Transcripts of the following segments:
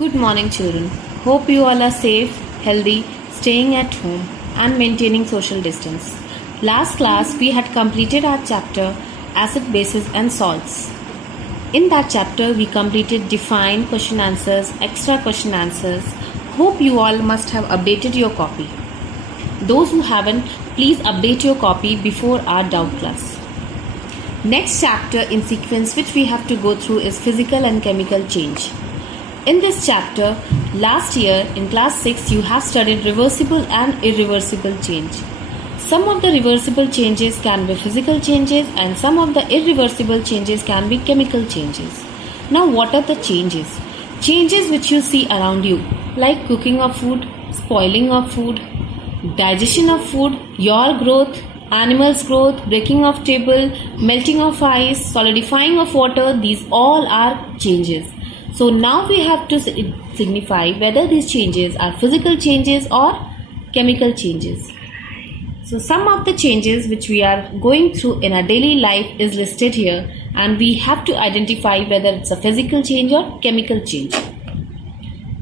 Good morning, children. Hope you all are safe, healthy, staying at home, and maintaining social distance. Last class, we had completed our chapter Acid, Bases, and Salts. In that chapter, we completed define, question answers, extra question answers. Hope you all must have updated your copy. Those who haven't, please update your copy before our doubt class. Next chapter in sequence which we have to go through is physical and chemical change. In this chapter, last year in class 6 you have studied reversible and irreversible change. Some of the reversible changes can be physical changes and some of the irreversible changes can be chemical changes. Now what are the changes? Changes which you see around you, like cooking of food, spoiling of food, digestion of food, your growth, animals' growth, breaking of table, melting of ice, solidifying of water, these all are changes. So now we have to signify whether these changes are physical changes or chemical changes. So some of the changes which we are going through in our daily life is listed here, and we have to identify whether it's a physical change or chemical change.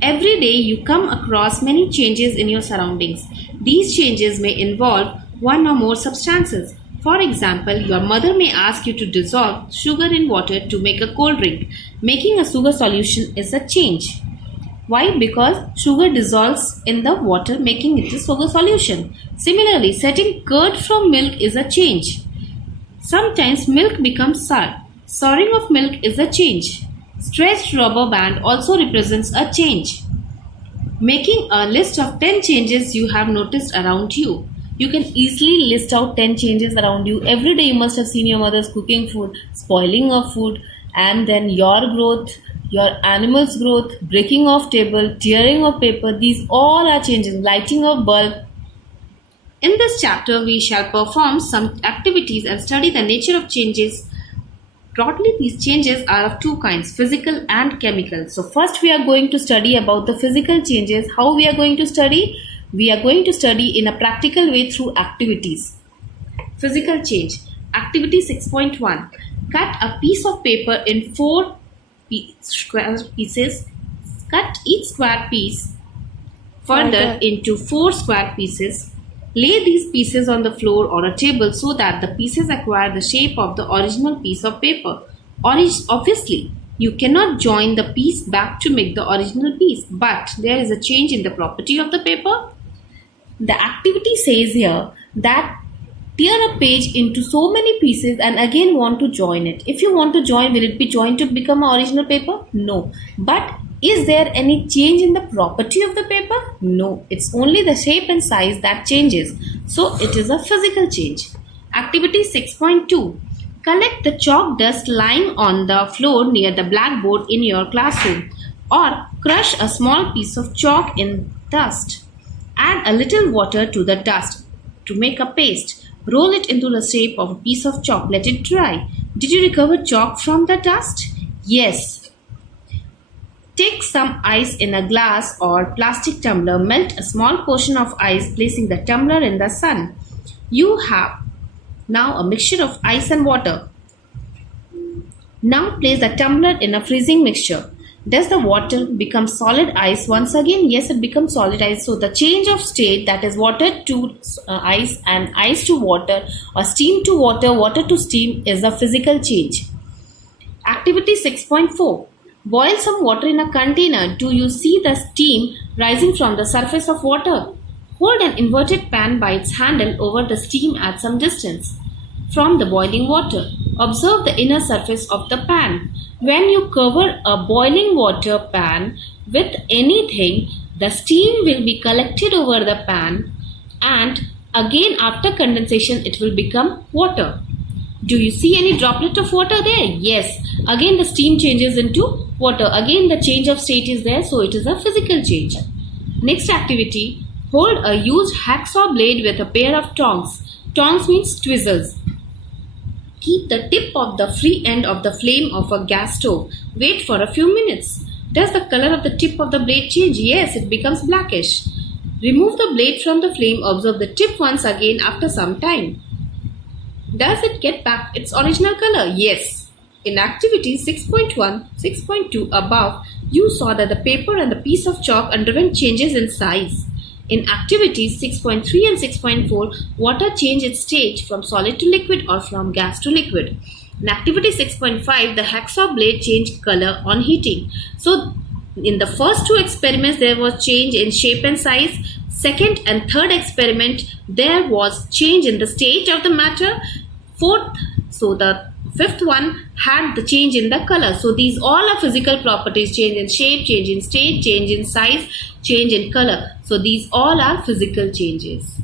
Every day you come across many changes in your surroundings. These changes may involve one or more substances. For example, your mother may ask you to dissolve sugar in water to make a cold drink. Making a sugar solution is a change. Why? Because sugar dissolves in the water, making it a sugar solution. Similarly, setting curd from milk is a change. Sometimes milk becomes sour. Souring of milk is a change. Stretched rubber band also represents a change. Making a list of 10 changes you have noticed around you. You can easily list out 10 changes around you. Every day you must have seen your mother's cooking food, spoiling of food, and then your growth, your animal's growth, breaking of table, tearing of paper. These all are changes. Lighting of bulb. In this chapter, we shall perform some activities and study the nature of changes. Broadly, these changes are of two kinds, physical and chemical. So first we are going to study about the physical changes. How we are going to study? We are going to study in a practical way through activities. Physical change. Activity 6.1. Cut a piece of paper in 4 square pieces. Cut each square piece further into 4 square pieces. Lay these pieces on the floor or a table so that the pieces acquire the shape of the original piece of paper. Obviously, you cannot join the piece back to make the original piece, but there is a change in the property of the paper. The activity says here that tear a page into so many pieces and again want to join it. If you want to join, will it be joined to become an original paper? No. But is there any change in the property of the paper? No. It's only the shape and size that changes. So it is a physical change. Activity 6.2. Collect the chalk dust lying on the floor near the blackboard in your classroom, or crush a small piece of chalk in dust. Add a little water to the dust to make a paste. Roll it into the shape of a piece of chalk. Let it dry. Did you recover chalk from the dust? Yes. Take some ice in a glass or plastic tumbler. Melt a small portion of ice, placing the tumbler in the sun. You have now a mixture of ice and water. Now place the tumbler in a freezing mixture. Does the water become solid ice once again? Yes, it becomes solid ice. So the change of state, that is water to ice and ice to water, or steam to water, water to steam, is a physical change. Activity 6.4. Boil some water in a container. Do you see the steam rising from the surface of water? Hold an inverted pan by its handle over the steam at some distance from the boiling water. Observe the inner surface of the pan. When you cover a boiling water pan with anything, the steam will be collected over the pan, and again after condensation it will become water. Do you see any droplet of water there? Yes. Again the steam changes into water. Again the change of state is there, so it is a physical change. Next activity. Hold a used hacksaw blade with a pair of tongs. Tongs means tweezers. Keep the tip of the free end of the flame of a gas stove. Wait for a few minutes. Does the color of the tip of the blade change? Yes, it becomes blackish. Remove the blade from the flame. Observe the tip once again after some time. Does it get back its original color? Yes. In activity 6.1, 6.2 above, you saw that the paper and the piece of chalk underwent changes in size. In activities 6.3 and 6.4, water changed its state from solid to liquid or from gas to liquid. In activity 6.5, the hacksaw blade changed color on heating. So, in the first two experiments, there was change in shape and size. Second and third experiment, there was change in the state of the matter. The fifth one had the change in the color. So these all are physical properties: change in shape, change in state, change in size, change in color. So these all are physical changes.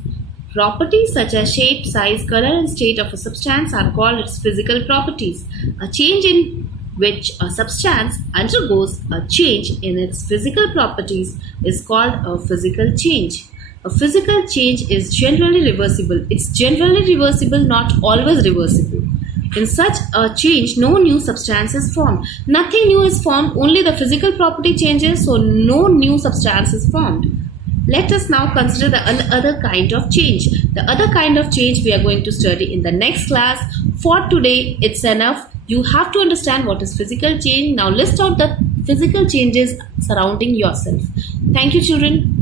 Properties such as shape, size, color and state of a substance are called its physical properties. A change in which a substance undergoes a change in its physical properties is called a physical change. A physical change is generally reversible. It's generally reversible, not always reversible. In such a change, no new substance is formed. Nothing new is formed, only the physical property changes, so no new substance is formed. Let us now consider the other kind of change. The other kind of change we are going to study in the next class. For today, it's enough. You have to understand what is physical change. Now list out the physical changes surrounding yourself. Thank you, children.